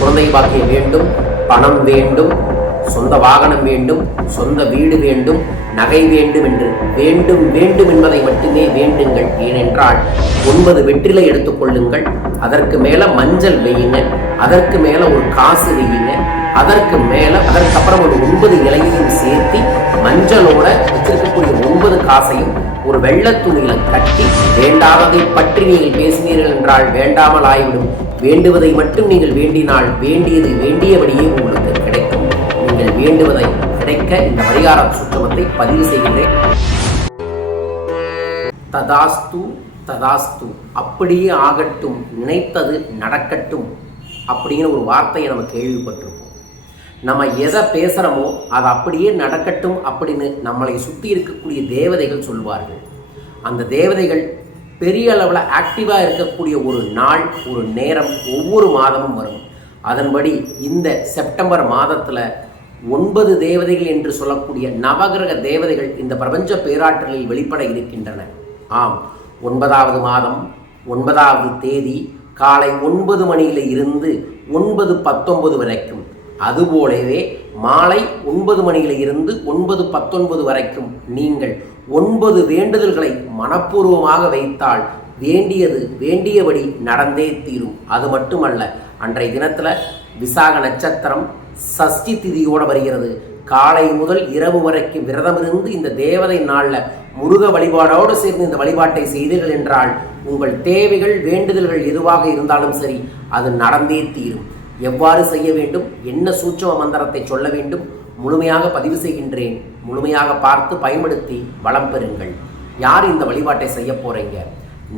குழந்தை பாக்கியம் வேண்டும் பணம் வேண்டும் சொந்த வாகனம் வேண்டும் சொந்த வீடு வேண்டும் நகை வேண்டும் என்று வேண்டும் வேண்டும் என்பதை மட்டுமே வேண்டுங்கள். ஏனென்றால் ஒன்பது வெற்றிலை எடுத்துக்கொள்ளுங்கள் அதற்கு மேல மஞ்சள் வையுங்க அதற்கு மேல ஒரு காசு வையுங்க அதற்கு மேல அதற்கப்புறம் ஒரு ஒன்பது இலையையும் சேர்த்து மஞ்சளோட வச்சிருக்கக்கூடிய ஒன்பது காசையும் ஒரு வெள்ளத் துணியில கட்டி வேண்டாததை பற்றி நீங்கள் பேசினீர்கள் என்றால் வேண்டாமல் ஆகிவிடும். வேண்டுவதை மட்டும் நீங்கள் வேண்டினால் வேண்டியது வேண்டியபடியே உங்களுக்கு கிடைக்கும். நீங்கள் வேண்டுவதை கிடைக்க இந்த பரிகார சுத்தமத்தை பதிவு செய்கிறேன் ததாஸ்து ததாஸ்து. அப்படியே ஆகட்டும் நினைத்தது நடக்கட்டும் அப்படிங்கிற ஒரு வார்த்தையை நம்ம கேள்விப்பட்டிருப்போம். நம்ம எதை பேசுகிறோமோ அது அப்படியே நடக்கட்டும் அப்படின்னு நம்மளை சுற்றி இருக்கக்கூடிய தேவதைகள் சொல்வார்கள் அந்த தேவதைகள் பெரிய அளவில் ஆக்டிவாக இருக்கக்கூடிய ஒரு நாள் ஒரு நேரம் ஒவ்வொரு மாதமும் வரும். அதன்படி இந்த செப்டம்பர் மாதத்தில் ஒன்பது தேவதைகள் என்று சொல்லக்கூடிய நவகிரக தேவதைகள் இந்த பிரபஞ்ச பேராற்றலில் வெளிப்பட இருக்கின்றன. ஆம் ஒன்பதாவது மாதம் ஒன்பதாவது தேதி காலை ஒன்பது மணியில் இருந்து ஒன்பது பத்தொன்பது வரைக்கும். அதுபோலவே மாலை ஒன்பது மணியில் இருந்து ஒன்பது பத்தொன்பது வரைக்கும் நீங்கள் ஒன்பது வேண்டுதல்களை மனப்பூர்வமாக வைத்தால் வேண்டியது வேண்டியபடி நடந்தே தீரும். அது மட்டுமல்ல அன்றைய தினத்தில் விசாக நட்சத்திரம் சஷ்டி திதியோடு வருகிறது. காலை முதல் இரவு வரைக்கும் விரதமிருந்து இந்த தேவதை நாளில் முருக வழிபாடோடு சேர்ந்து இந்த வழிபாட்டை செய்தீர்கள் என்றால் உங்கள் தேவைகள் வேண்டுதல்கள் எதுவாக இருந்தாலும் சரி அது நடந்தே தீரும். எவ்வாறு செய்ய வேண்டும்? என்ன சூட்சம மந்திரத்தை சொல்ல வேண்டும்? முழுமையாக பதிவு செய்கின்றேன். முழுமையாக பார்த்து பயன்படுத்தி வளம் பெறுங்கள். யார் இந்த வழிபாட்டை செய்ய போகிறீங்க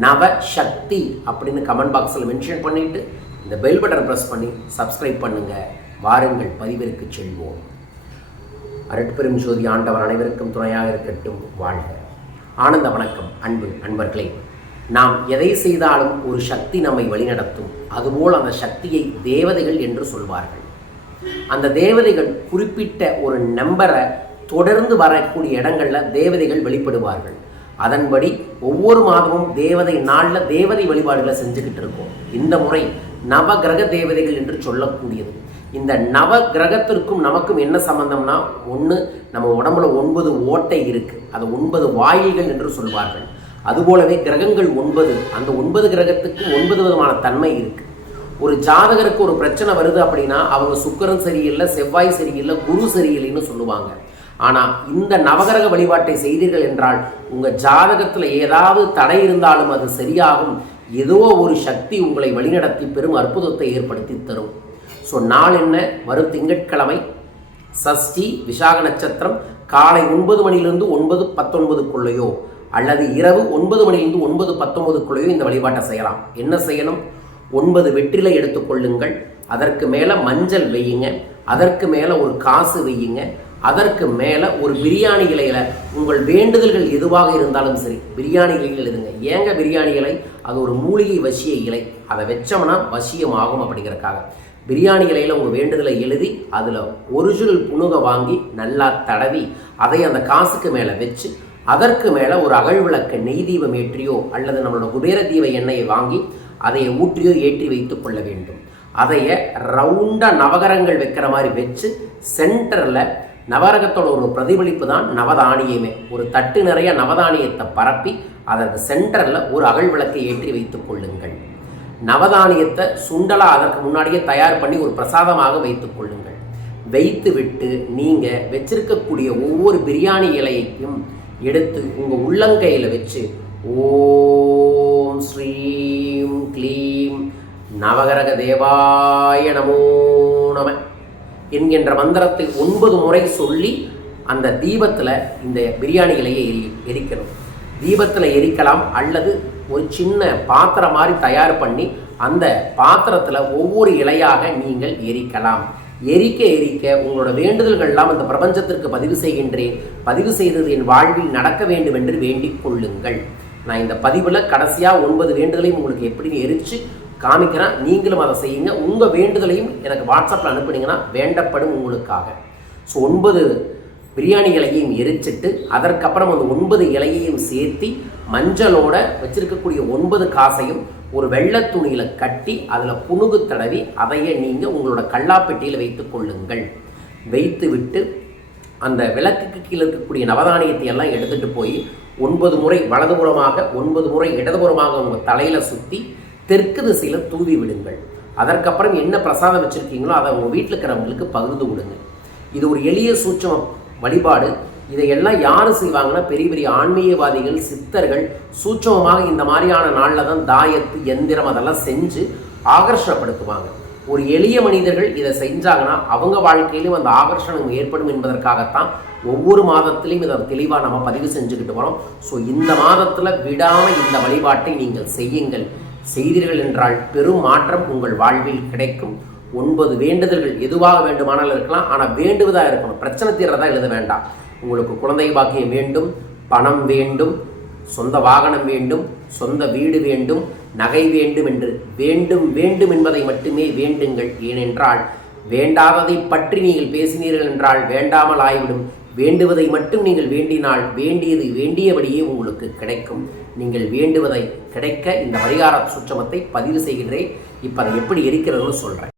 நவ சக்தி அப்படின்னு கமெண்ட் பாக்ஸில் மென்ஷன் பண்ணிட்டு இந்த பெல் பட்டன் ப்ரெஸ் பண்ணி சப்ஸ்கிரைப் பண்ணுங்க. வாருங்கள் பதிவிற்கு செல்வோம். அரட்பெரும் ஜோதி ஆண்டவர் அனைவருக்கும் துணையாக இருக்கட்டும். வாழ்க. ஆனந்த வணக்கம் அன்பு அன்பர்களே நாம் எதை செய்தாலும் ஒரு சக்தி நம்மை வழிநடத்தும். அதுபோல் அந்த சக்தியை தேவதைகள் என்று சொல்வார்கள். அந்த தேவதைகள் குறிப்பிட்ட ஒரு நம்பரை தொடர்ந்து வரக்கூடிய இடங்களில் தேவதைகள் வெளிப்படுவார்கள். அதன்படி ஒவ்வொரு மாதமும் தேவதை நாளில் தேவதை வழிபாடுகளை செஞ்சுக்கிட்டு இருக்கோம். இந்த முறை நவ கிரக தேவதைகள் என்று சொல்லக்கூடியது. இந்த நவ கிரகத்திற்கும் நமக்கும் என்ன சம்பந்தம்னா ஒன்று நம்ம உடம்புல ஒன்பது ஓட்டை இருக்குது அது ஒன்பது வாயில்கள் என்று சொல்வார்கள். அதுபோலவே கிரகங்கள் ஒன்பது. அந்த ஒன்பது கிரகத்துக்கு ஒன்பது விதமான தன்மை இருக்கு. ஒரு ஜாதகருக்கு ஒரு பிரச்சனை வருது அப்படின்னா அவங்க சுக்கரன் சரியில்லை செவ்வாய் சரியில்லை குரு சரியில்லைன்னு சொல்லுவாங்க. ஆனால் இந்த நவகிரக வழிபாட்டை செய்தீர்கள் என்றால் உங்கள் ஜாதகத்தில் ஏதாவது தடை இருந்தாலும் அது சரியாகும். ஏதோ ஒரு சக்தி உங்களை வழிநடத்தி பெரும் அற்புதத்தை ஏற்படுத்தி தரும். ஸோ நாள் என்ன? வரும் திங்கட்கிழமை. சஷ்டி விசாக நட்சத்திரம். காலை ஒன்பது மணிலிருந்து ஒன்பது பத்தொன்பதுக்குள்ளேயோ. அல்லது இரவு ஒன்பது மணிலிருந்து ஒன்பது பத்தொன்பதுக்குள்ளேயும் இந்த வழிபாட்டை செய்யலாம். என்ன செய்யணும்? ஒன்பது வெற்றிலை எடுத்துக்கொள்ளுங்கள் அதற்கு மேலே மஞ்சள் வெய்யுங்க. அதற்கு மேலே ஒரு காசு வையுங்க அதற்கு மேலே ஒரு பிரியாணி இலையில் உங்கள் வேண்டுதல்கள் எதுவாக இருந்தாலும் சரி பிரியாணி இலைகள் எழுதுங்க ஏங்க பிரியாணி இலை? அது ஒரு மூலிகை வசிய இலை. அதை வச்சோம்னா வசியம் ஆகும் அப்படிங்கிறக்காக. பிரியாணி இலையில் உங்கள் வேண்டுதலை எழுதி அதில் ஒரிஜினல் புணுகை வாங்கி நல்லா தடவி அதை அந்த காசுக்கு மேலே வச்சு அதற்கு மேலே ஒரு அகழ்விளக்க நெய் தீபம் ஏற்றியோ அல்லது நம்மளோட குபேர தீப எண்ணெயை வாங்கி அதை ஊற்றியோ ஏற்றி வைத்துக் கொள்ள வேண்டும். அதைய ரவுண்டாக நவகரங்கள் வைக்கிற மாதிரி வச்சு சென்டரில் நவரகத்தோட ஒரு பிரதிபலிப்பு தான் நவதானியமே. ஒரு தட்டு நிறைய நவதானியத்தை பரப்பி அதற்கு சென்டரில் ஒரு அகழ்விளக்கை ஏற்றி வைத்துக் கொள்ளுங்கள். நவதானியத்தை சுண்டலா அதற்கு முன்னாடியே தயார் பண்ணி ஒரு பிரசாதமாக வைத்துக் கொள்ளுங்கள். வைத்து விட்டு நீங்கள் வச்சிருக்கக்கூடிய ஒவ்வொரு பிரியாணி இலையையும் எடுத்து உங்கள் உள்ளங்கையில் வச்சு ஓம் ஸ்ரீம் க்ளீம் நவகரக தேவாய நமோ நம என்கின்ற மந்திரத்தை ஒன்பது முறை சொல்லி அந்த தீபத்தில் இந்த பிரியாணி இலையை எரி எரிக்கணும். தீபத்தில் எரிக்கலாம் அல்லது ஒரு சின்ன பாத்திரம் மாதிரி தயார் பண்ணி அந்த பாத்திரத்தில் ஒவ்வொரு இலையாக நீங்கள் எரிக்கலாம். எரிக்க எரிக்க உங்களோட வேண்டுதல்கள்லாம் அந்த பிரபஞ்சத்திற்கு பதிவு செய்கின்றேன். பதிவு செய்தது என் வாழ்வில் நடக்க வேண்டும் என்று வேண்டிக் கொள்ளுங்கள். நான் இந்த பதிவில் கடைசியாக ஒன்பது வேண்டுதலையும் உங்களுக்கு எப்படி எரிச்சு காமிக்கிறேன். நீங்களும் அதை செய்யுங்க. உங்கள் வேண்டுதலையும் எனக்கு வாட்ஸ்அப்பில் அனுப்புனீங்கன்னா வேண்டப்படும் உங்களுக்காக. ஸோ ஒன்பது பிரியாணி இலையையும் எரிச்சிட்டு அதற்கப்புறம் அந்த ஒன்பது இலையையும் சேர்த்தி மஞ்சளோட வச்சிருக்கக்கூடிய ஒன்பது காசையும் ஒரு வெள்ளை துணியில் கட்டி அதில் புணுகு தடவி அதையே நீங்கள் உங்களோட கல்லாப்பெட்டியில் வைத்து கொள்ளுங்கள். வைத்து விட்டு அந்த விளக்குக்கு கீழே இருக்கக்கூடிய நவதானியத்தை எல்லாம் எடுத்துகிட்டு போய் ஒன்பது முறை வலதுபுறமாக ஒன்பது முறை இடதுபுறமாக உங்கள் தலையில் சுற்றி தெற்கு திசையில் தூவி விடுங்கள். அதற்கப்புறம் என்ன பிரசாதம் வச்சுருக்கீங்களோ அதை உங்கள் வீட்டில் இருக்கிறவங்களுக்கு பகிர்ந்து விடுங்க இது ஒரு எளிய சூட்சம் வழிபாடு. இதையெல்லாம் யார் செய்வாங்கன்னா பெரிய பெரிய ஆன்மீகவாதிகள் சித்தர்கள் சூட்சமமாக இந்த மாதிரியான நாளில் தான் தாயத்து எந்திரம் அதெல்லாம் செஞ்சு ஆகர்ஷணப்படுத்துவாங்க. ஒரு எளிய மனிதர்கள் இதை செஞ்சாங்கன்னா அவங்க வாழ்க்கையிலும் அந்த ஆகர்ஷணம் ஏற்படும் என்பதற்காகத்தான் ஒவ்வொரு மாதத்திலையும் இதை தெளிவாக நம்ம பதிவு செஞ்சுக்கிட்டு வரோம். ஸோ இந்த மாதத்தில் விடாமல் இந்த வழிபாட்டை நீங்கள் செய்யுங்கள். செய்தீர்கள் என்றால் பெரும் மாற்றம் உங்கள் வாழ்வில் கிடைக்கும். ஒன்பது வேண்டுதல்கள் எதுவாக வேண்டுமானால் இருக்கலாம். ஆனால் வேண்டுவதாக இருக்கணும். பிரச்சனை தீர்றதா எழுத வேண்டாம். உங்களுக்கு குழந்தை பாக்கியம் வேண்டும் பணம் வேண்டும் சொந்த வாகனம் வேண்டும் சொந்த வீடு வேண்டும் நகை வேண்டும் என்று வேண்டும் வேண்டும் என்பதை மட்டுமே வேண்டுங்கள். ஏனென்றால் வேண்டாததை பற்றி நீங்கள் பேசினீர்கள் என்றால் வேண்டாமல் ஆகிவிடும் வேண்டுவதை மட்டும் நீங்கள் வேண்டினால் வேண்டியது வேண்டியபடியே உங்களுக்கு கிடைக்கும். நீங்கள் வேண்டுவதை கிடைக்க இந்த பரிகார சுற்றமத்தை பதிவு செய்கின்றேன். இப்போ அதை எப்படி இருக்கிறதுன்னு சொல்கிறேன்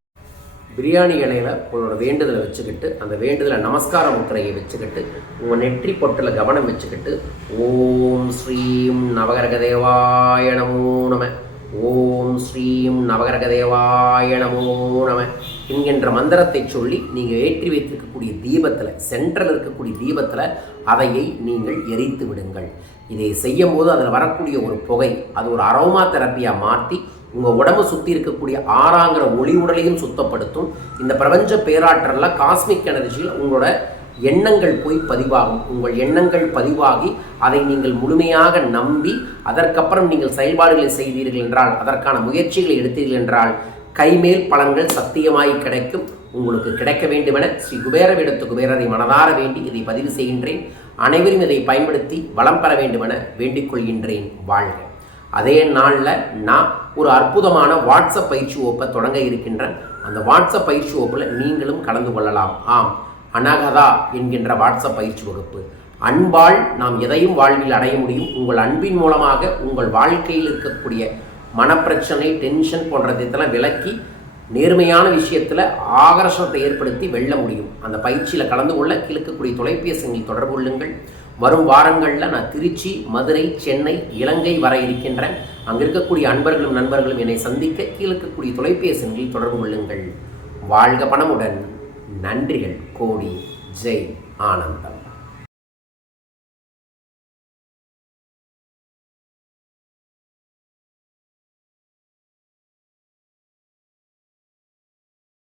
பிரியாணி இலையில் உங்களோட வேண்டுதலை வச்சுக்கிட்டு அந்த வேண்டுதலை நமஸ்கார முத்திரையை வச்சுக்கிட்டு உங்கள் நெற்றி பொட்டில் கவனம் வச்சுக்கிட்டு ஓம் ஸ்ரீம் நவகரக தேவாய நமோ நம. ஓம் ஸ்ரீம் நவகரக தேவாய நமோ நம. என்கின்ற மந்திரத்தை சொல்லி நீங்கள் ஏற்றி வைத்திருக்கக்கூடிய தீபத்தில் சென்ட்ரல் இருக்கக்கூடிய தீபத்தில் அதையை நீங்கள் எரித்து விடுங்கள். இதை செய்யும் போது அதில் வரக்கூடிய ஒரு புகை அது ஒரு அரோமா தெரப்பியாக மாற்றி உங்கள் உடம்பு சுற்றி இருக்கக்கூடிய ஆறாங்கிற ஒளி உடலையும் சுத்தப்படுத்தும். இந்த பிரபஞ்ச பேராற்றலில் காஸ்மிக் எனர்ஜியில் உங்களோட எண்ணங்கள் போய் பதிவாகும். உங்கள் எண்ணங்கள் பதிவாகி அதை நீங்கள் முழுமையாக நம்பி அதற்கப்புறம் நீங்கள் செயல்பாடுகளை செய்தீர்கள் என்றால் அதற்கான முயற்சிகளை எடுத்தீர்கள் என்றால் கைமேல் பலன்கள் சத்தியமாய் கிடைக்கும். உங்களுக்கு கிடைக்க வேண்டுமென ஸ்ரீ குபேர விடத்து குபேரரை மனதார வேண்டி இதை பதிவு செய்கின்றேன். அனைவரும் இதை பயன்படுத்தி வளம் பெற வேண்டுமென வேண்டிக் கொள்கின்றேன். வாழ்க. அதே நாளில் நான் ஒரு அற்புதமான வாட்ஸ்அப் பயிற்சி வகுப்பை தொடங்க இருக்கின்றேன் அந்த வாட்ஸ்அப் பயிற்சி வகுப்பில் நீங்களும் கலந்து கொள்ளலாம். ஆம் அனகதா என்கின்ற வாட்ஸ்அப் பயிற்சி வகுப்பு. அன்பால் நாம் எதையும் வாழ்வில் அடைய முடியும். உங்கள் அன்பின் மூலமாக உங்கள் வாழ்க்கையில் இருக்கக்கூடிய மனப்பிரச்சனை டென்ஷன் போன்றதையெல்லாம் விலக்கி நேர்மையான விஷயத்தில் ஆகர்ஷத்தை ஏற்படுத்தி வெல்ல முடியும். அந்த பயிற்சியில் கலந்து கொள்ள கிழக்கக்கூடிய தொலைபேசிகளில் தொடர்பு கொள்ளுங்கள். வரும் வாரங்களில் நான் திருச்சி மதுரை சென்னை இலங்கை வர இருக்கின்றேன். அங்கே இருக்கக்கூடிய அன்பர்களும் நண்பர்களும் என்னை சந்திக்க கீழக்கக்கூடிய தொலைபேசிகளில் தொடர்பு கொள்ளுங்கள். வாழ்க பணமுடன் நன்றிகள். கோடி. ஜெய். ஆனந்தம்.